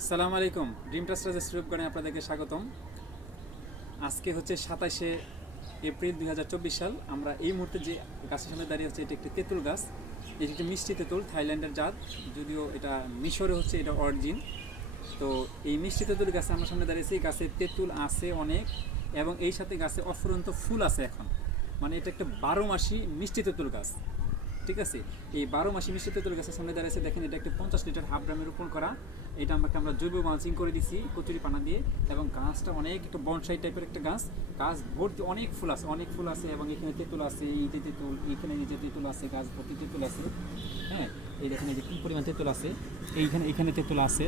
আসসালামু আলাইকুম। Dream ট্রাস্টার্স studio গানে আপনাদেরকে স্বাগতম। আজকে হচ্ছে 27শে এপ্রিল 2024 সাল। আমরা এই মুহূর্তে যে গাছের সামনে দাঁড়িয়ে হচ্ছে, এটি একটি তেঁতুল গাছ। এটি একটি মিষ্টি তেঁতুল, থাইল্যান্ডের জাত, যদিও এটা মিশরে হচ্ছে এটা অরিজিন। তো এই মিষ্টি তেঁতুল গাছে আমার সামনে দাঁড়িয়েছি। গাছে তেঁতুল আছে অনেক, এবং এই সাথে গাছে অফুরন্ত ফুল আছে এখন। মানে এটা একটা 12 মাসি মিষ্টি তেঁতুল গাছ। ঠিক আছে, এই 12 মাসি মিষ্টি তেঁতুল গাছের সামনে দাঁড়িয়েছে। দেখেন, এটা একটা 50 লিটার হাফ ড্রামে রোপণ করা। এটা আমরা জৈব মালচিং করে দিছি কচুরি পানা দিয়ে, এবং গাছটা অনেক একটু বনসাই টাইপের একটা গাছ। গাছ ভর্তি অনেক ফুল আছে, অনেক ফুল আছে, এবং এখানে তেঁতুল আছে, এইতে তেঁতুল, এইখানে নিচে তেঁতুল আছে, গাছ ভর্তি তেঁতুল আছে। হ্যাঁ, এই দেখেন এই যে কী পরিমাণ তেঁতুল আছে, এইখানে তেঁতুল আছে,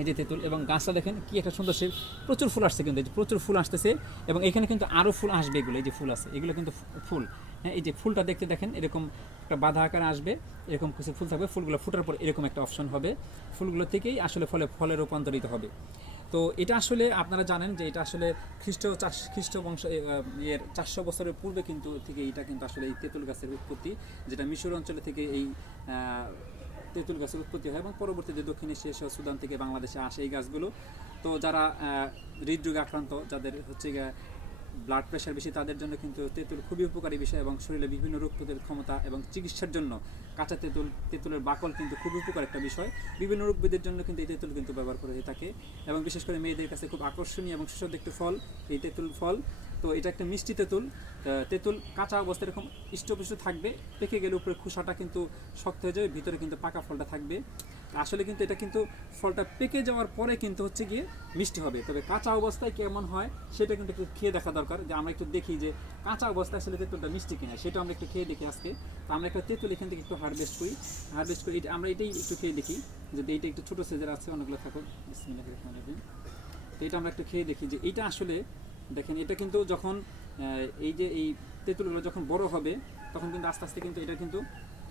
এই যে তেঁতুল। এবং গাছটা দেখেন কি একটা সুন্দর, সে প্রচুর ফুল আসছে, কিন্তু প্রচুর ফুল আসতেছে, এবং এখানে কিন্তু আরও ফুল আসবে। এগুলো এই যে ফুল আছে, এগুলো কিন্তু ফুল। হ্যাঁ, এই যে ফুলটা দেখতে দেখেন, এরকম একটা বাঁধা আকারে আসবে, এরকম কিছু ফুল থাকবে। ফুলগুলো ফুটার পর এরকম একটা অপশন হবে, ফুলগুলো থেকেই আসলে ফলে রূপান্তরিত হবে। তো এটা আসলে আপনারা জানেন যে এটা আসলে খ্রিস্ট বংশ এর 400 বছরের পূর্বে কিন্তু থেকে এটা কিন্তু আসলে এই তেঁতুল গাছের উৎপত্তি, যেটা মিশর অঞ্চলে থেকে এই তেঁতুল গাছের উৎপত্তি হয়, এবং পরবর্তীতে দক্ষিণ এশিয়া সহ সুদান থেকে বাংলাদেশে আসে এই গাছগুলো। তো যারা হৃদরোগে আক্রান্ত, যাদের হচ্ছে ব্লাড প্রেশার বেশি, তাদের জন্য কিন্তু তেঁতুল খুবই উপকারী বিষয়, এবং শরীরে বিভিন্ন রোগ প্রতিরোধ ক্ষমতা এবং চিকিৎসার জন্য কাঁচা তেঁতুলের বাকল কিন্তু খুবই উপকার একটা বিষয়। বিভিন্ন রোগ ব্যাধির জন্য কিন্তু এই তেঁতুল কিন্তু ব্যবহার করে থাকে, এবং বিশেষ করে মেয়েদের কাছে খুব আকর্ষণীয় এবং সুস্বাদু একটি ফল এই তেঁতুল ফল। তো এটা একটা মিষ্টি তেঁতুল। তেঁতুল কাঁচা অবস্থায় এরকম ইষ্টপুষ্ট থাকবে, পেকে গেলে উপরে খোসাটা কিন্তু শক্ত হয়ে যাবে, ভিতরে কিন্তু পাকা ফলটা থাকবে। আসলে কিন্তু এটা কিন্তু ফলটা পেকে যাওয়ার পরে কিন্তু হচ্ছে গিয়ে মিষ্টি হবে, তবে কাঁচা অবস্থায় কেমন হয় সেটা কিন্তু একটু খেয়ে দেখা দরকার। যে আমরা একটু দেখি যে কাঁচা অবস্থায় আসলে তেঁতুলটা মিষ্টি কিনা, সেটা আমরা একটু খেয়ে দেখি আজকে। তো আমরা একটা তেঁতুল এখান থেকে একটু হারভেস্ট করি, আমরা এটাই একটু খেয়ে দেখি, যদি এইটা একটু ছোটো সাইজের আছে, অনেকগুলো থাকুক। তো এটা আমরা একটু খেয়ে দেখি যে এইটা আসলে দেখেন, এটা কিন্তু যখন এই তেঁতুলগুলো যখন বড় হবে, তখন কিন্তু আস্তে আস্তে কিন্তু এটা কিন্তু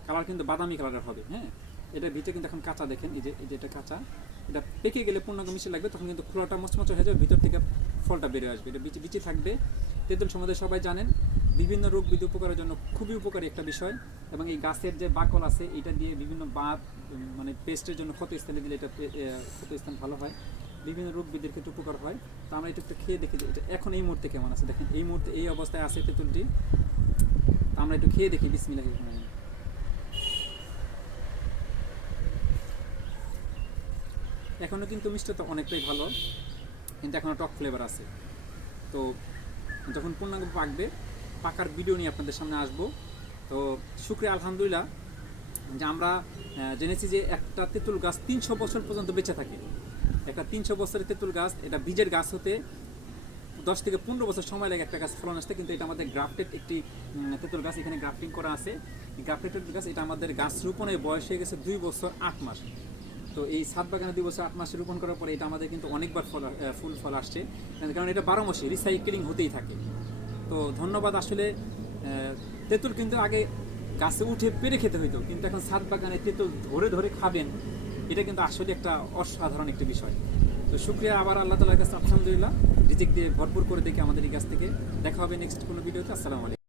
কালার কিন্তু বাদামি কালারের হবে। হ্যাঁ, এটার ভিতরে কিন্তু এখন কাঁচা, দেখেন এই যে এটা কাঁচা। এটা পেকে গেলে পূর্ণাঙ্গ মিশে লাগবে, তখন কিন্তু খোলাটা মচমচে হয়ে যাবে, ভিতর থেকে ফলটা বেরিয়ে আসবে। এটা বিচি থাকবে। তেঁতুল সম্বন্ধে সবাই জানেন, বিভিন্ন রোগ বিধি উপকারের জন্য খুবই উপকারী একটা বিষয়। এবং এই গাছের যে বাকল আছে, এটা দিয়ে বিভিন্ন মানে পেস্টের জন্য ক্ষতস্থানে দিলে এটা ক্ষতস্থান ভালো হয়, বিভিন্ন রোগ বিধির ক্ষেত্রে উপকার হয়। তো আমরা এটা একটু খেয়ে দেখি যে এটা এখন এই মুহূর্তে কেমন আছে। দেখেন এই মুহূর্তে এই অবস্থায় আছে তেঁতুলটি। তো আমরা একটু খেয়ে দেখি, বিসমিল্লাহ। এখনও কিন্তু মিষ্টতা অনেকটাই ভালো, কিন্তু এখনও টক ফ্লেভার আছে। তো যখন পূর্ণাঙ্গ পাকার ভিডিও নিয়ে আপনাদের সামনে আসবো। তো শুকরিয়া, আলহামদুলিল্লাহ, যে আমরা জেনেছি যে একটা তেঁতুল গাছ 300 বছর পর্যন্ত বেঁচে থাকে। একটা 300 বছরের তেঁতুল গাছ, এটা বীজের গাছ হতে 10 থেকে 15 বছর সময় লাগে একটা গাছ ফলন আসতে। কিন্তু এটা আমাদের গ্রাফটেড একটি তেঁতুল গাছ, এখানে গ্রাফটিং করা আছে। গ্রাফটেড গাছ, এটা আমাদের গাছ রোপণের বয়স হয়ে গেছে 2 বছর 8 মাস। তো এই 7 বাগানে 2 বছর 8 মাসে রোপণ করার পরে এটা আমাদের কিন্তু অনেকবার ফল আসছে, কারণ এটা 12 মাসে রিসাইকেলিং হতেই থাকে। তো ধন্যবাদ। আসলে তেঁতুল কিন্তু আগে গাছে উঠে পেরে খেতে হইতো, কিন্তু এখন 7 বাগানে তেঁতুল ধরে ধরে খাবেন, এটা কিন্তু আসলে একটা অসাধারণ একটা বিষয়। তো শুক্রিয়া আবার আল্লাহ তাআলার কাছে, আলহামদুলিল্লাহ, রিজিক দিয়ে ভরপুর করে দেখে আমাদের এই গাছ থেকে। দেখা হবে নেক্সট কোনো ভিডিওতে। আসসালামু আলাইকুম।